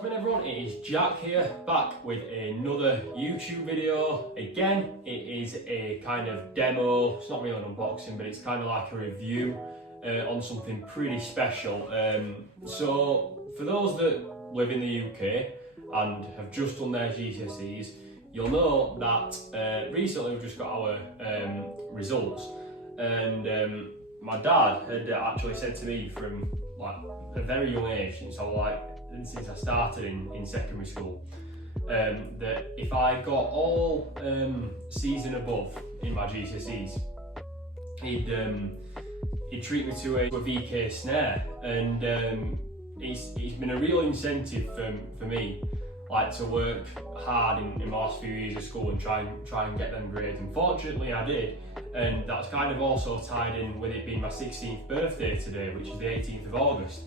Welcome everyone, it is Jack here, back with another YouTube video. Again, it is a kind of demo, it's not really an unboxing, but it's kind of like a review on something pretty special. So, for those that live in the UK and have just done their GCSEs, you'll know that recently we've just got our results, and my dad had actually said to me from like a very young age, since I started in secondary school, that if I got all C's and above in my GCSEs, he'd treat me to a VK Snare, and it's been a real incentive for me, like, to work hard in my last few years of school and try and get them grades. Unfortunately, I did, and that's kind of also tied in with it being my 16th birthday today, which is the 18th of August.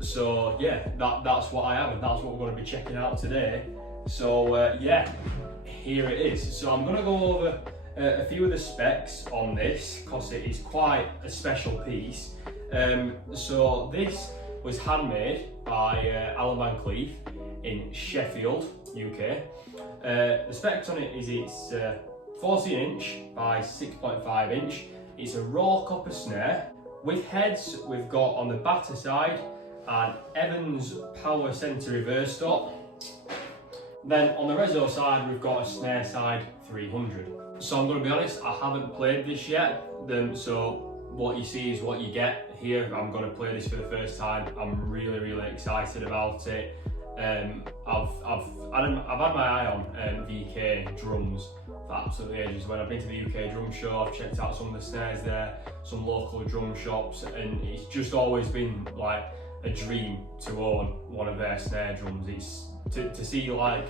So yeah, that's what I have, and that's what we're going to be checking out today. So yeah, here it is. So I'm going to go over a few of the specs on this, because it is quite a special piece. So this was handmade by Alan Van Kleef in Sheffield, UK. The specs on it is it's 14 inch by 6.5 inch. It's a raw copper snare. With heads, we've got on the batter side an Evans power centre reverse stop. Then on the reso side, we've got a snare side 300. So I'm going to be honest, I haven't played this yet. So what you see is what you get here. I'm going to play this for the first time. I'm really excited about it. I've had my eye on VK drums for absolutely ages. When I've been to the UK drum show, I've checked out some of the snares there, some local drum shops, and it's just always been like a dream to own one of their snare drums. It's to see like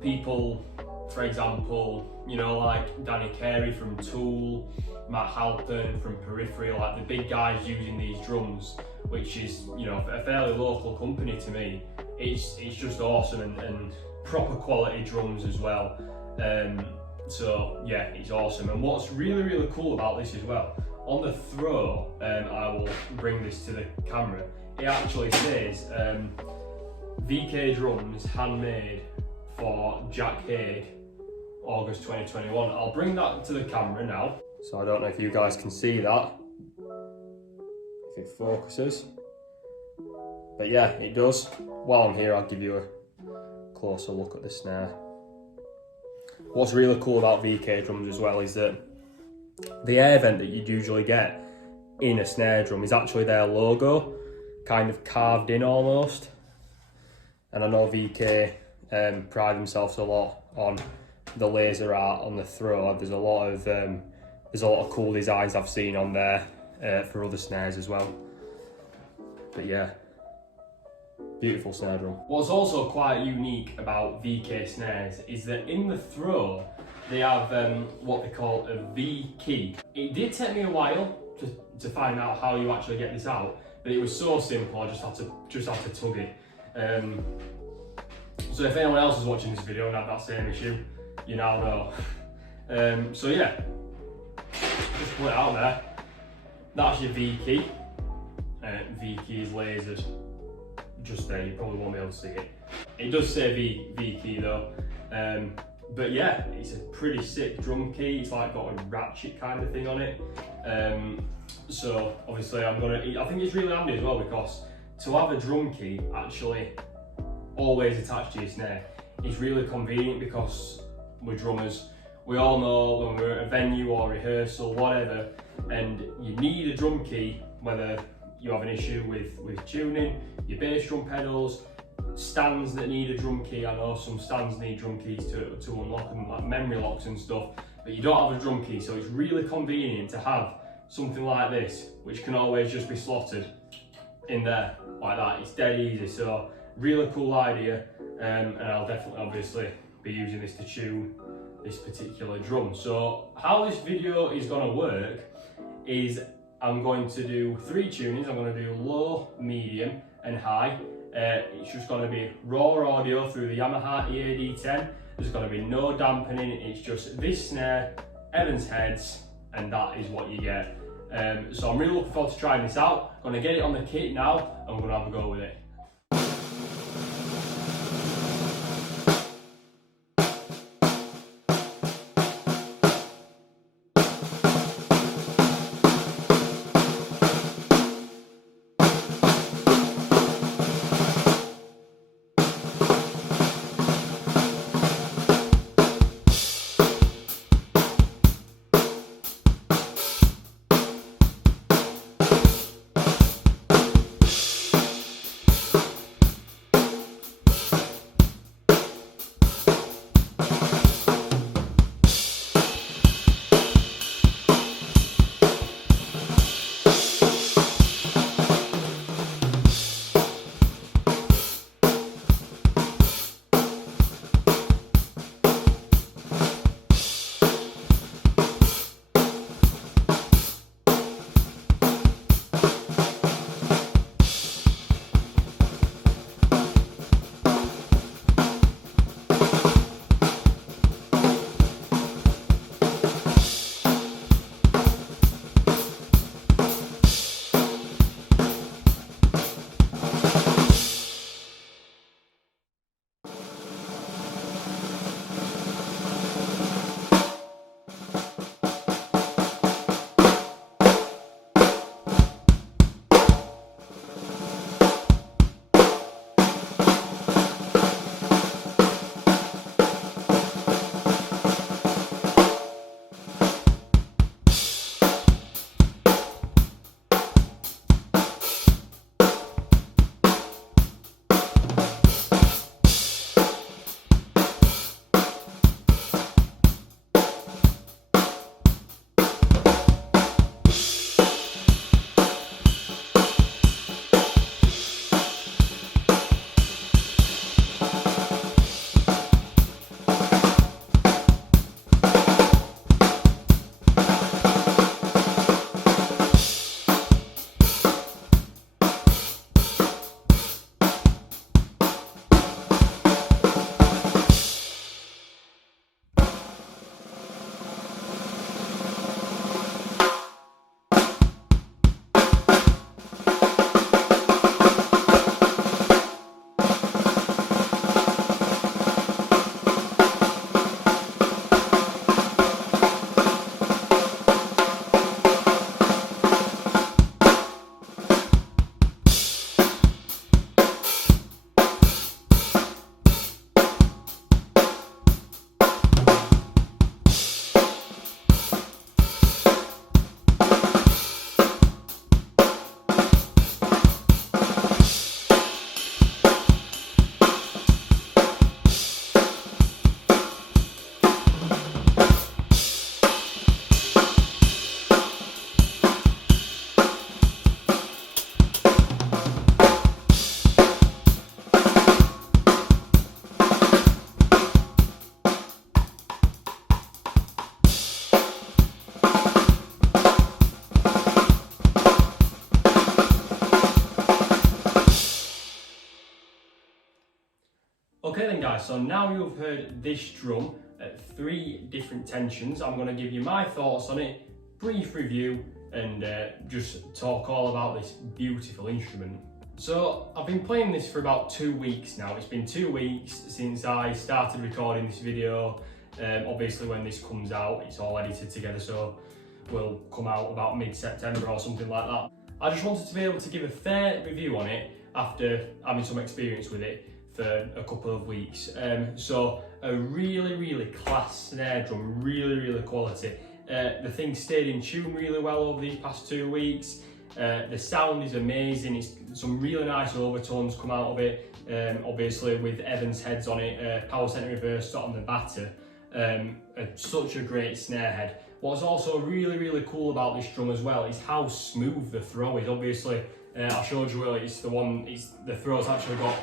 people, for example, you know, like Danny Carey from Tool, Matt Halpern from Periphery, like the big guys using these drums, which is, you know, a fairly local company to me. It's just awesome, and proper quality drums as well. So yeah, it's awesome. And what's really cool about this as well, on the throw, I will bring this to the camera, it actually says VK drums handmade for Jack Haig, August 2021. I'll bring that to the camera now. So I don't know if you guys can see that, if it focuses. But yeah, it does. While I'm here, I'll give you a closer look at the snare. What's really cool about VK drums as well is that the air vent that you'd usually get in a snare drum is actually their logo, kind of carved in almost. And I know VK pride themselves a lot on the laser art on the throw. There's a lot of cool designs I've seen on there for other snares as well. But yeah, beautiful snare drum. What's also quite unique about VK snares is that in the throw, they have what they call a V key. It did take me a while to find out how you actually get this out, but it was so simple. I just had to tug it. So if anyone else is watching this video and had that same issue, you now know. So yeah, just put it out there. That's your V key. V key is lasered just there, you probably won't be able to see it. It does say V key though. But yeah, it's a pretty sick drum key. It's like got a ratchet kind of thing on it. So obviously I think it's really handy as well, because to have a drum key actually always attached to your snare is really convenient, because we're drummers. We all know when we're at a venue or rehearsal, whatever, and you need a drum key, whether you have an issue with tuning, your bass drum pedals, stands that need a drum key. I know some stands need drum keys to unlock them, like memory locks and stuff, but you don't have a drum key, so it's really convenient to have something like this, which can always just be slotted in there like that. It's dead easy, so really cool idea, and I'll definitely obviously be using this to tune this particular drum. So how this video is going to work is I'm going to do 3 tunings. I'm going to do low, medium and high. It's just going to be raw audio through the Yamaha EAD10. There's going to be no dampening. It's just this snare, Evans heads, and that is what you get. So I'm really looking forward to trying this out. I'm going to get it on the kit now, and we're going to have a go with it. Okay then guys, so now you've heard this drum at 3 different tensions. I'm going to give you my thoughts on it, brief review, and just talk all about this beautiful instrument. So I've been playing this for about 2 weeks now. It's been 2 weeks since I started recording this video. Obviously when this comes out, it's all edited together, so will come out about mid-September or something like that. I just wanted to be able to give a fair review on it after having some experience with it for a couple of weeks. So a really class snare drum, really quality. The thing stayed in tune really well over these past 2 weeks. The sound is amazing. It's some really nice overtones come out of it. Obviously with Evans heads on it, power center reverse on the batter. Such a great snare head. What's also really cool about this drum as well is how smooth the throw is. Obviously, I showed you earlier, the throw's actually got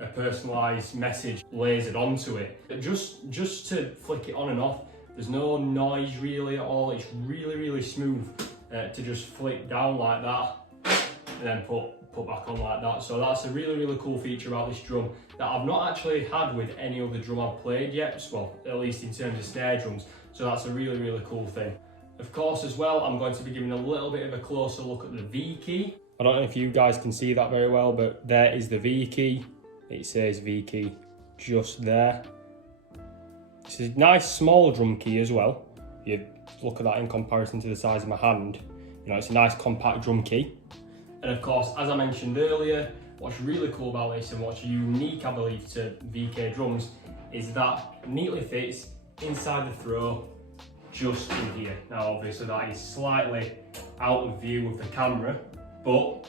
a personalised message lasered onto it. But just to flick it on and off, there's no noise really at all. It's really smooth to just flick down like that and then put back on like that. So that's a really cool feature about this drum that I've not actually had with any other drum I've played yet, well, at least in terms of snare drums. So that's a really cool thing. Of course as well, I'm going to be giving a little bit of a closer look at the V key. I don't know if you guys can see that very well, but there is the V key. It says V key just there. It's a nice small drum key as well. You look at that in comparison to the size of my hand. You know, it's a nice compact drum key. And of course, as I mentioned earlier, what's really cool about this and what's unique, I believe, to VK drums is that it neatly fits inside the throw, just in here. Now, obviously, that is slightly out of view of the camera, but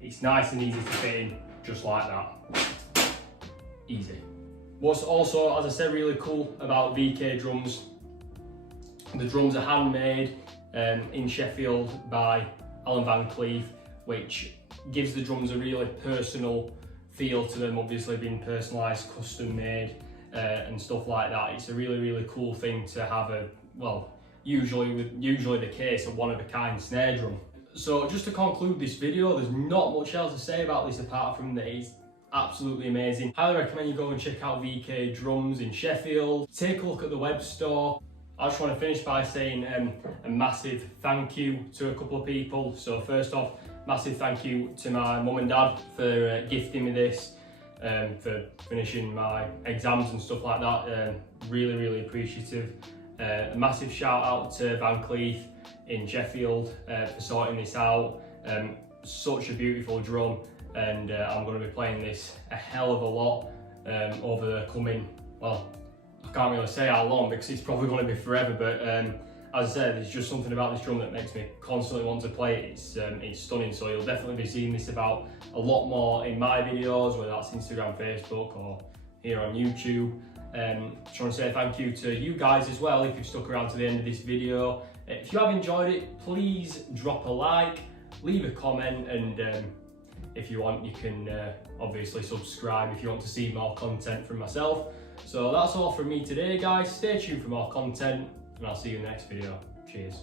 it's nice and easy to fit in just like that. Easy. What's also, as I said, really cool about VK drums, the drums are handmade in Sheffield by Alan Van Kleef, which gives the drums a really personal feel to them, obviously being personalised, custom made and stuff like that. It's a really cool thing to have usually the case, a one-of-a-kind snare drum. So just to conclude this video, there's not much else to say about this apart from that it's absolutely amazing. Highly recommend you go and check out VK Drums in Sheffield. Take a look at the web store. I just want to finish by saying a massive thank you to a couple of people. So first off, massive thank you to my mum and dad for gifting me this, for finishing my exams and stuff like that. Really appreciative. A massive shout out to Van Kleef in Sheffield for sorting this out. Such a beautiful drum, and I'm going to be playing this a hell of a lot over the coming, well, I can't really say how long because it's probably going to be forever, but as I said, there's just something about this drum that makes me constantly want to play it. It's stunning, so you'll definitely be seeing this about a lot more in my videos, whether that's Instagram, Facebook, or here on YouTube. Just want to say thank you to you guys as well if you've stuck around to the end of this video. If you have enjoyed it, please drop a like, leave a comment, and if you want, you can obviously subscribe if you want to see more content from myself. So that's all from me today, guys. Stay tuned for more content, and I'll see you in the next video. Cheers.